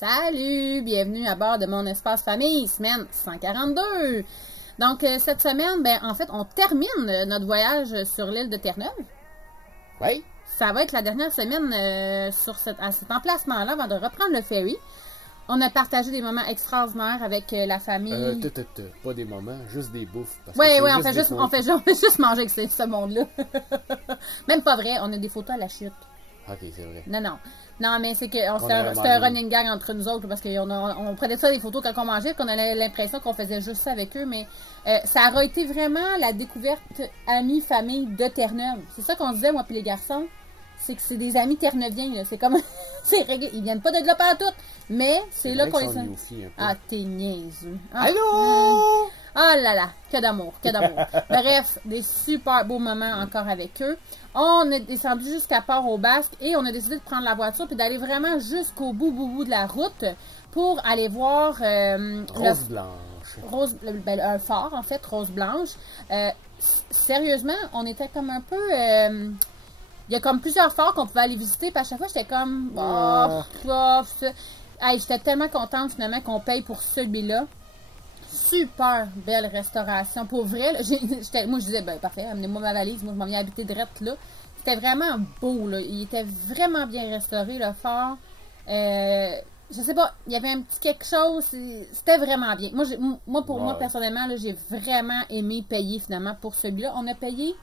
Salut! Bienvenue à bord de mon espace famille, semaine 142. Donc, cette semaine, en fait, on termine notre voyage sur l'île de Terre-Neuve. Oui. Ça va être la dernière semaine à cet emplacement-là avant de reprendre le ferry. On a partagé des moments extraordinaires avec la famille. Pas des moments, juste des bouffes. Oui, on fait juste manger avec ce monde-là. Même pas vrai, on a des photos à la chute. Ok, c'est vrai. Non, mais c'est que c'était un running gag entre nous autres parce qu'on prenait ça des photos quand on mangeait, qu'on avait l'impression qu'on faisait juste ça avec eux, mais ça a été vraiment la découverte amis, famille de Terre-Neuve. C'est ça qu'on disait, moi puis les garçons, c'est que c'est des amis terre-neuviens, là. C'est comme, c'est réglé. Ils viennent pas de là partout, mais c'est là qu'on les a. Ah, t'es niaiseux. Ah, allô? Oh là là, que d'amour, que d'amour. Bref, des super beaux moments encore avec eux. On est descendu jusqu'à Port-au-Basque et on a décidé de prendre la voiture puis d'aller vraiment jusqu'au bout de la route pour aller voir un phare, en fait, Rose Blanche. Sérieusement, on était comme un peu... il y a comme plusieurs phares qu'on pouvait aller visiter, puis à chaque fois, j'étais comme... j'étais tellement contente, finalement, qu'on paye pour celui-là. Super belle restauration. Pour vrai, là, moi, je disais, parfait, amenez-moi ma valise. Moi, je m'en viens habiter direct là. C'était vraiment beau, là. Il était vraiment bien restauré, le phare. Je sais pas, il y avait un petit quelque chose. C'était vraiment bien. Moi, personnellement, j'ai vraiment aimé payer, finalement, pour celui-là. On a payé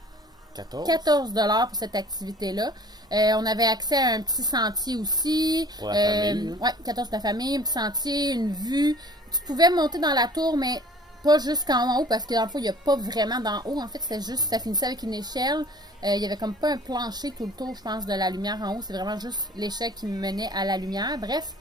14 $ pour cette activité-là. On avait accès à un petit sentier aussi. Pour la famille. Ouais, 14 pour la famille, un petit sentier, une vue. Tu pouvais monter dans la tour, mais pas jusqu'en haut, parce que dans il n'y a pas vraiment d'en haut. En fait, c'est juste, ça finissait avec une échelle. Il y avait comme pas un plancher tout le tour, je pense, de la lumière en haut. C'est vraiment juste l'échelle qui me menait à la lumière. Bref.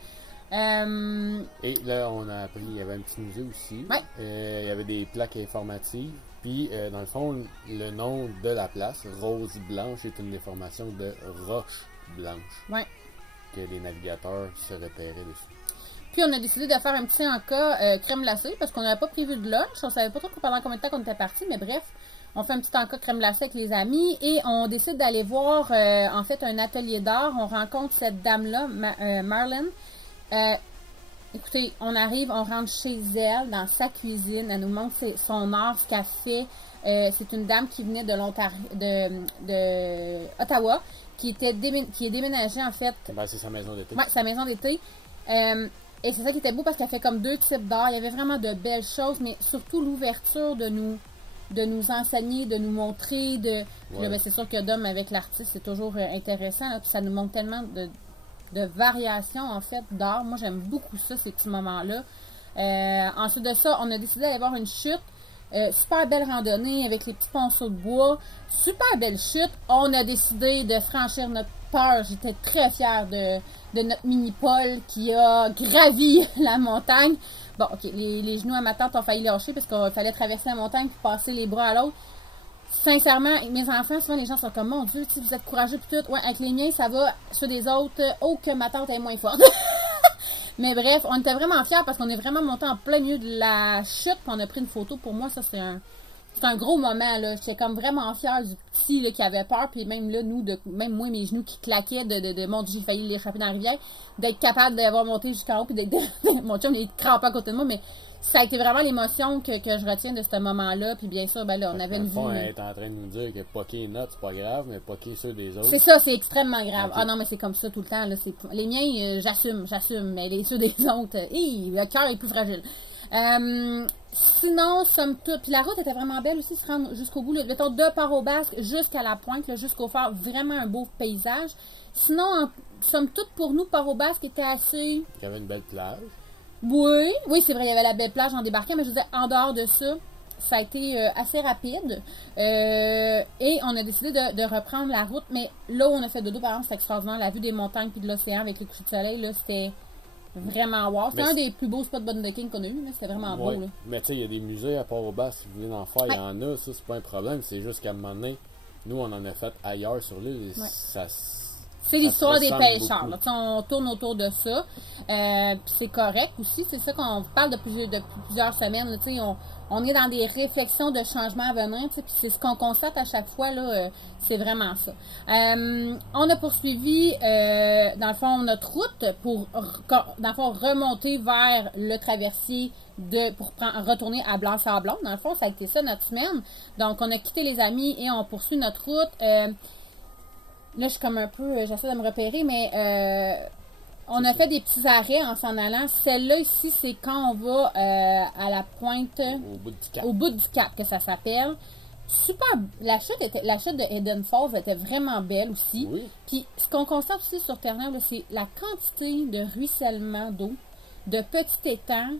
Et là, on a appris, il y avait un petit musée aussi. Ouais. Il y avait des plaques informatives. Puis, dans le fond, le nom de la place, Rose Blanche, est une déformation de Roche Blanche. Ouais. Que les navigateurs se repéraient dessus. Puis, on a décidé de faire un petit encas crème glacée parce qu'on n'avait pas prévu de lunch. On savait pas trop pendant combien de temps qu'on était parti, mais bref, on fait un petit encas crème glacée avec les amis et on décide d'aller voir, en fait, un atelier d'art. On rencontre cette dame-là, Marlène. Écoutez, on arrive, on rentre chez elle, dans sa cuisine. Elle nous montre son art, ce qu'elle fait. C'est une dame qui venait de Ottawa, qui est déménagée, en fait. C'est sa maison d'été. Oui, sa maison d'été. Et c'est ça qui était beau parce qu'elle fait comme deux types d'art. Il y avait vraiment de belles choses, mais surtout l'ouverture de nous enseigner, de nous montrer. C'est sûr que d'homme avec l'artiste, c'est toujours intéressant. Là, puis ça nous montre tellement de variations, en fait, d'art. Moi, j'aime beaucoup ça, ces petits moments-là. Ensuite de ça, on a décidé d'aller voir une chute. Super belle randonnée avec les petits ponceaux de bois. Super belle chute. On a décidé de franchir notre peur. J'étais très fière de notre mini-Paul qui a gravi la montagne. Bon, ok, les genoux à ma tante ont failli lâcher parce qu'il fallait traverser la montagne pour passer les bras à l'autre. Sincèrement, mes enfants, souvent les gens sont comme, mon Dieu, vous êtes courageux pis tout. Ouais, avec les miens, ça va. Ceux des autres, que ma tante est moins forte. Mais bref, on était vraiment fiers parce qu'on est vraiment monté en plein milieu de la chute puis on a pris une photo. Pour moi, ça, c'est un gros moment, là. J'étais comme vraiment fière du petit, là, qui avait peur. Puis même là, même moi, mes genoux qui claquaient mon Dieu, j'ai failli l'échapper dans la rivière. D'être capable d'avoir monté jusqu'en haut puis mon chum, il est crampé à côté de moi, mais ça a été vraiment l'émotion que je retiens de ce moment-là. Puis bien sûr, là, on avait une vue. Elle est en train de nous dire que poker notes, c'est pas grave, mais poker ceux des autres. C'est ça, c'est extrêmement grave. Okay. Ah non, mais c'est comme ça tout le temps. Là. Les miens, j'assume, mais ceux des autres, le cœur est plus fragile. Sinon, somme toute, puis la route était vraiment belle aussi, se rendre jusqu'au bout, mettons, de Port-au-Basque jusqu'à la pointe, jusqu'au phare, vraiment un beau paysage. Sinon, somme toute, pour nous, Port-au-Basque était assez... Il y avait une belle plage. Oui, c'est vrai, il y avait la belle plage en débarquant, mais je disais, en dehors de ça, ça a été assez rapide. Et on a décidé de reprendre la route, mais là où on a fait dodo, par exemple, c'était extraordinaire. La vue des montagnes puis de l'océan avec les couchers de soleil, là, c'était vraiment wow. C'était un des plus beaux spots bodybuilding qu'on a eu, c'était vraiment beau. Là. Mais tu sais, il y a des musées à Port-au-Basque, si vous voulez en faire, il y en a, ça, c'est pas un problème. C'est juste qu'à un moment donné, nous, on en a fait ailleurs sur l'île et C'est l'histoire des ressemble pêcheurs. beaucoup. Là. On tourne autour de ça. Puis c'est correct aussi. C'est ça qu'on parle depuis plusieurs semaines. Là, on est dans des réflexions de changement à venir. Puis c'est ce qu'on constate à chaque fois. Là, c'est vraiment ça. On a poursuivi, dans le fond, notre route pour dans le fond, remonter vers le traversier pour retourner à Blanc-Sablon. Dans le fond, ça a été ça notre semaine. Donc, on a quitté les amis et on poursuit notre route. Là, je suis comme un peu, j'essaie de me repérer, mais on a fait des petits arrêts en s'en allant. Celle-là ici, c'est quand on va à la pointe, Au bout du cap. que ça s'appelle. Super, la chute de Eden Falls était vraiment belle aussi. Oui. Puis, ce qu'on constate aussi sur Terre-Neuve, c'est la quantité de ruissellement d'eau, de petits étangs,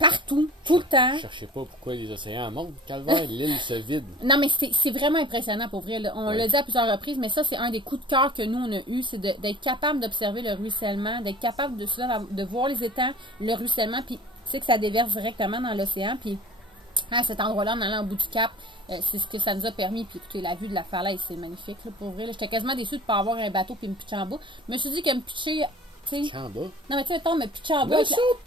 partout, tout le temps. Je cherchais pas pourquoi les océans montent. Calvaire, l'île se vide. Non, mais c'est vraiment impressionnant pour vrai. Là. On l'a dit à plusieurs reprises, mais ça, c'est un des coups de cœur que nous, on a eu, c'est d'être capable d'observer le ruissellement, d'être capable de voir les étangs, le ruissellement, puis tu sais que ça déverse directement dans l'océan. Puis à cet endroit-là, en allant au bout du cap, c'est ce que ça nous a permis. Puis écoutez, la vue de la falaise, c'est magnifique, là, pour vrai. J'étais quasiment déçue de ne pas avoir un bateau puis me pitcher en bas. Je me suis dit que me pitcher... En bas. Non, mais tu sais, mettons, me pitcher en bas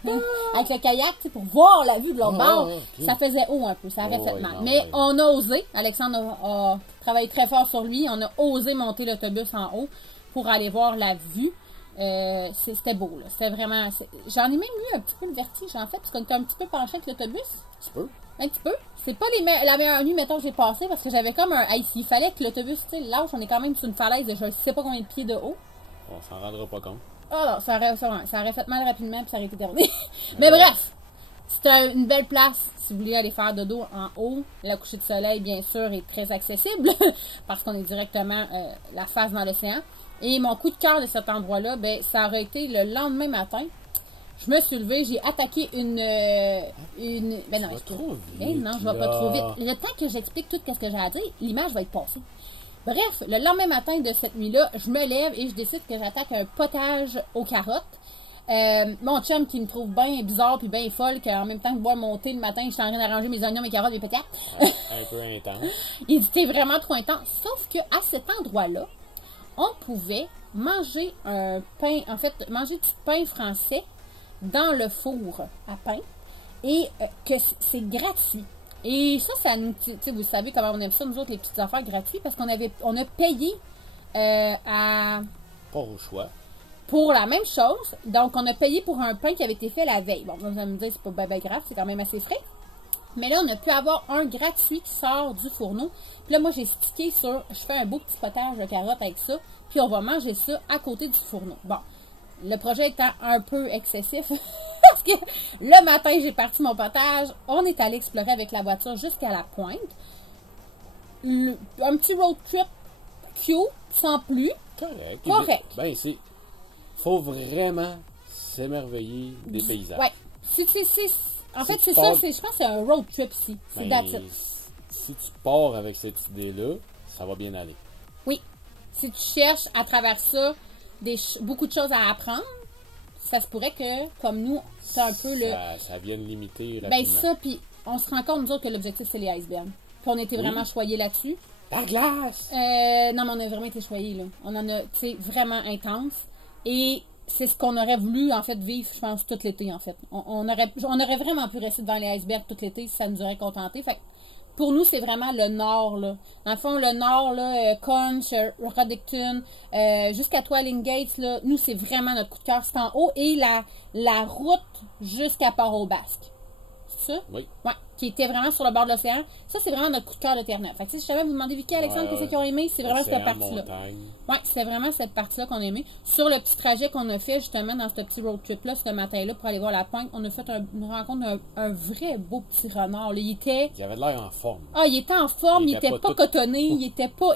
Mais avec le kayak, pour voir la vue de l'autre Ah, bord, ok. ça faisait haut un peu, ça aurait Oh, fait ouais, mal. non, Mais ouais. on a osé, Alexandre a travaillé très fort sur lui, on a osé monter l'autobus en haut pour aller voir la vue. C'était beau, là. C'était vraiment... J'en ai même eu un petit peu le vertige, en fait, parce qu'on était un petit peu penché avec l'autobus. Tu peux. Un petit peu. C'est pas la meilleure nuit, mettons, que j'ai passée, parce que j'avais comme un... Hey, s'il fallait que l'autobus, tu sais, lâche, on est quand même sur une falaise de je sais pas combien de pieds de haut. On s'en rendra pas compte. Ah non, ça aurait fait mal rapidement puis ça aurait été terminé. Mais bref, c'est une belle place si vous voulez aller faire dodo en haut. Le coucher de soleil, bien sûr, est très accessible parce qu'on est directement la face dans l'océan. Et mon coup de cœur de cet endroit-là, ben, ça aurait été le lendemain matin. Je me suis levée, j'ai attaqué une... Ben non, trop vite. Ben non, je vais pas trop vite. Le temps que j'explique tout ce que j'ai à dire, l'image va être passée. Bref, le lendemain matin de cette nuit-là, je me lève et je décide que j'attaque un potage aux carottes. Mon chum qui me trouve bien bizarre puis bien folle, qu'en même temps que boire mon thé le matin, je suis en train d'arranger mes oignons, mes carottes, mes patates. Un peu intense. Il dit, t'es vraiment trop intense. Sauf qu'à cet endroit-là, on pouvait manger un pain, en fait, manger du pain français dans le four à pain et que c'est gratuit. Et ça nous... Tu sais, vous savez comment on aime ça, nous autres, les petites affaires gratuites, parce qu'on a payé Pas au choix. pour la même chose. Donc, on a payé pour un pain qui avait été fait la veille. Bon, vous allez me dire, c'est pas bien grave, c'est quand même assez frais. Mais là, on a pu avoir un gratuit qui sort du fourneau. Puis là, moi, j'ai stické sur... Je fais un beau petit potage de carottes avec ça. Puis on va manger ça à côté du fourneau. Bon, le projet étant un peu excessif... Parce que le matin, j'ai parti mon potage. On est allé explorer avec la voiture jusqu'à la pointe. Un petit road trip cute, sans plus. Correct. Correct. Ben, faut vraiment s'émerveiller des paysages. Ouais. En fait, c'est ça. pars- Je pense que c'est un road trip ici. C'est Ben, that's it. si tu pars avec cette idée-là, ça va bien aller. Oui. Si tu cherches à travers ça beaucoup de choses à apprendre, ça se pourrait que, comme nous, c'est un peu le... Ça vienne limiter Ben rapidement. ça, puis on se rend compte, nous autres, que l'objectif, c'est les icebergs. Puis on était vraiment choyés là-dessus. La glace! Non, mais on a vraiment été choyés, là. On en a, tu sais, vraiment intense. Et c'est ce qu'on aurait voulu, en fait, vivre, je pense, tout l'été, en fait. On aurait vraiment pu rester devant les icebergs tout l'été si ça nous aurait contenté. Fait que, pour nous, c'est vraiment le nord, là. Dans le fond, le nord, là, Conch, Roddickton, jusqu'à Twilling Gates, là, nous, c'est vraiment notre coup de cœur. C'est en haut. Et la route jusqu'à Port-au-Basque. C'est ça? Oui. Ouais, qui était vraiment sur le bord de l'océan. Ça, c'est vraiment notre coup de cœur de Terre-Neuve. Fait que si je savais vous demander, Vicky, Alexandre, qu'est-ce qu'ils ont aimé, c'est vraiment cette partie-là. Ouais, c'est vraiment cette partie-là qu'on a aimé. Sur le petit trajet qu'on a fait, justement, dans ce petit road trip-là, ce matin-là, pour aller voir la pointe, on a fait une rencontre d'un vrai beau petit renard. Là, Il avait l'air en forme. Ah, il était en forme, il était pas tout- cotonné, il puait pas,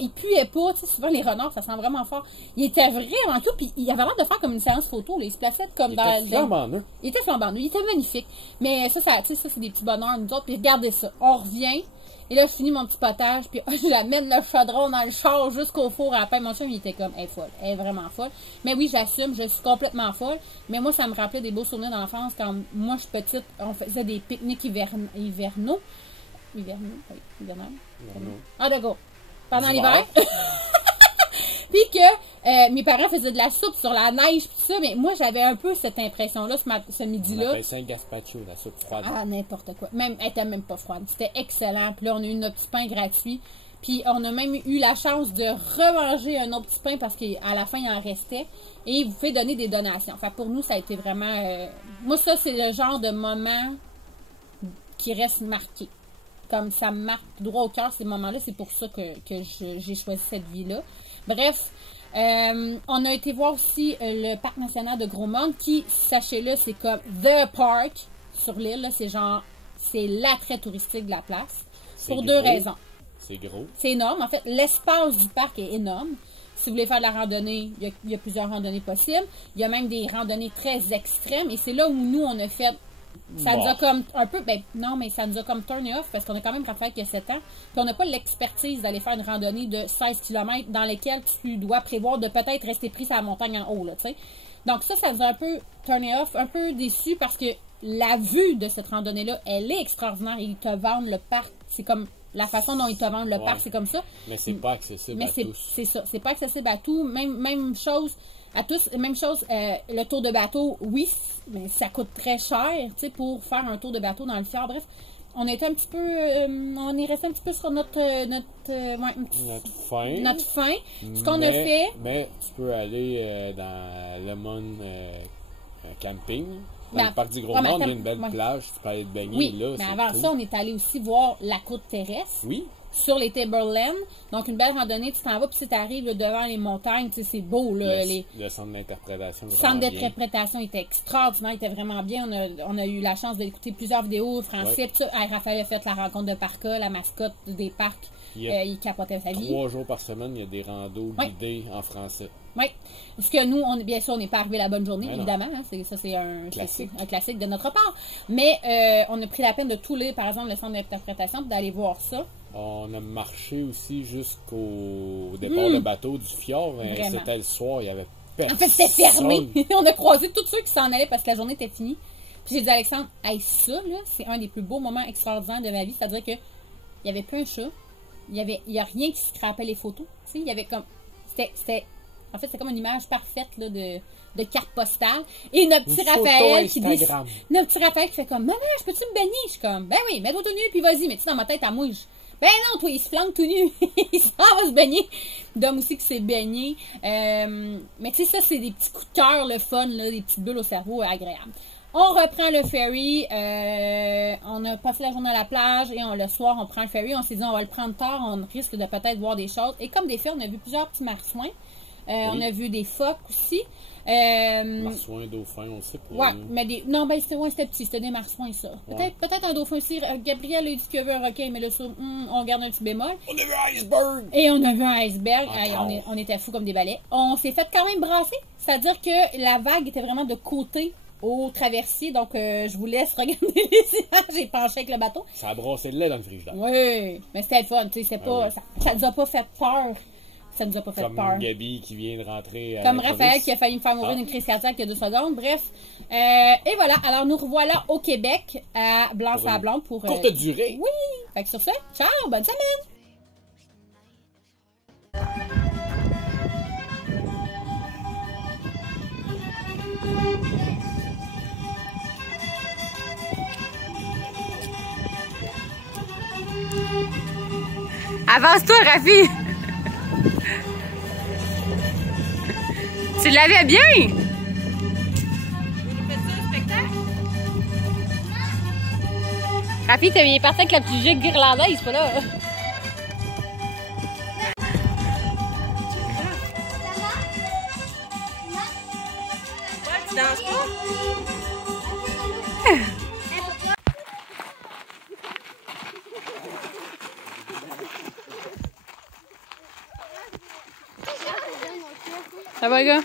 tu sais, souvent les renards, ça sent vraiment fort. Il était vraiment cool, puis il avait l'air de faire comme une séance photo, là. Il se plaçait comme Il était flambant neuf. il était flambant neuf, il était magnifique. Mais ça, tu sais, ça, c'est des petits bonheurs, nous autres, puis regardez ça. On revient, et là, je finis mon petit potage, puis je l'amène le chaudron dans le char jusqu'au four à pain. Mon chum, il était comme, elle est folle, elle est vraiment folle. Mais oui, j'assume, je suis complètement folle. Mais moi, ça me rappelait des beaux souvenirs d'enfance quand moi, je suis petite, on faisait des pique-niques hivernaux. Hivernaux, oui, hivernaux. Ah, d'accord. Pendant l'hiver. Puis que Mes parents faisaient de la soupe sur la neige, pis ça, mais moi, j'avais un peu cette impression-là ce On midi-là. appelle ça un gazpacho, la soupe froide. Ah, n'importe quoi. Même, elle était même pas froide. C'était excellent. Puis là, on a eu notre petit pain gratuit. Puis on a même eu la chance de remanger un autre petit pain parce qu'à la fin, il en restait. Et vous pouvez donner des donations. Enfin, pour nous, ça a été vraiment... Moi, ça, c'est le genre de moment qui reste marqué. Comme ça me marque droit au cœur, ces moments-là. C'est pour ça que j'ai choisi cette vie-là. Bref, on a été voir aussi le parc national de Gros-Morne qui, sachez-le, c'est comme The Park sur l'île. C'est genre, c'est l'attrait touristique de la place. Pour deux raisons. C'est gros. C'est énorme. En fait, l'espace du parc est énorme. Si vous voulez faire de la randonnée, il y a plusieurs randonnées possibles. Il y a même des randonnées très extrêmes. Et c'est là où nous, on a fait... Ça nous a comme un peu... Ben non, mais ça nous a comme turn off parce qu'on a quand même Raphaël qui a 7 ans. Puis on n'a pas l'expertise d'aller faire une randonnée de 16 km dans lesquelles tu dois prévoir de peut-être rester pris sur la montagne en haut, là, tu sais. Donc ça nous a un peu turn off, un peu déçu parce que la vue de cette randonnée-là, elle est extraordinaire. Ils te vendent le parc. C'est comme... La façon dont ils te vendent le parc, c'est comme ça. Mais c'est pas accessible à tous. C'est ça. C'est pas accessible à tous. Même chose à tous. Même chose, le tour de bateau, oui, mais ça coûte très cher, tu sais, pour faire un tour de bateau dans le fjord. Bref, on est un petit peu... on est resté un petit peu sur notre fin. Ce qu'on a fait... Mais tu peux aller dans le Mon Camping. Dans le parc du Gros-Morne, il y a une belle plage, tu peux aller te baigner. Oui, là, mais avant ça, on est allé aussi voir la côte terrestre. Oui. Sur les Timberlands. Donc, une belle randonnée, tu t'en vas, puis si tu arrives devant les montagnes, tu sais, c'est beau. Là, le centre d'interprétation. Le centre d'interprétation était extraordinaire, il était vraiment bien. On a eu la chance d'écouter plusieurs vidéos français. Puis ça, Raphaël a fait la rencontre de Parka, la mascotte des parcs. Il capotait sa vie. 3 jours par semaine, il y a des randos guidés en français. Oui. Parce que nous, bien sûr, on n'est pas arrivé la bonne journée, évidemment. Hein, ça, c'est un classique de notre part. Mais on a pris la peine de tout lire, par exemple, le centre d'interprétation, d'aller voir ça. On a marché aussi jusqu'au départ de bateau du fjord. C'était le soir, il y avait personne. En fait, c'était fermé. On a croisé tous ceux qui s'en allaient parce que la journée était finie. Puis j'ai dit à Alexandre, hey, ça, là, c'est un des plus beaux moments extraordinaires de ma vie. C'est-à-dire qu'il n'y avait pas un chat. Il n'y a rien qui scrapait les photos. Tu sais, il y avait comme... En fait, c'est comme une image parfaite là, de carte postale. Et notre petit Raphaël qui dit... Notre petit Raphaël qui fait comme, maman, je peux-tu me baigner? Je suis comme, ben oui, mets-toi tout nu, puis vas-y. Mais tu sais, dans ma tête, à moi, ben non, toi, il se flanque tout nu. Il s'en va se baigner. Dom aussi qui s'est baigné. Mais tu sais, ça, c'est des petits coups de cœur, le fun, là, des petites bulles au cerveau agréables. On reprend le ferry. On a passé la journée à la plage et le soir, on prend le ferry. On s'est dit, on va le prendre tard. On risque de peut-être voir des choses. Et comme des faits, on a vu plusieurs petits marsouins. On a vu des phoques aussi. Marsouins, dauphins, on sait pas. Ouais, mais non, ben c'était petit, c'était des marsouins, ça. Peut-être un dauphin aussi. Gabriel a dit qu'il y avait un requin, mais là, ça, on garde un petit bémol. On a vu un iceberg! Et on a vu un iceberg. On était fous comme des balais. On s'est fait quand même brasser. C'est-à-dire que la vague était vraiment de côté au traversier. Donc, je vous laisse regarder les images. J'ai penché avec le bateau. Ça a brassé le lait dans le frigidaire. Oui, mais c'était le fun. Tu sais, c'est pas, ça nous a pas fait peur. Ça nous a pas fait peur. Comme Gabi qui vient de rentrer à comme Raphaël qui a failli me faire mourir d'une crise cardiaque il y a 2 secondes. Bref. Et voilà. Alors, nous revoilà au Québec, à Blanc-Sablon pour... courte durée. Oui. Fait que sur ce, ciao, bonne semaine. Avance-toi, Rafi! Tu l'avais bien! Il fait ça, le spectacle? Rafi, t'es bien parti avec la petite gigue irlandaise, c'est pas là? Ouais, tu danses pas? Ça va, les gars?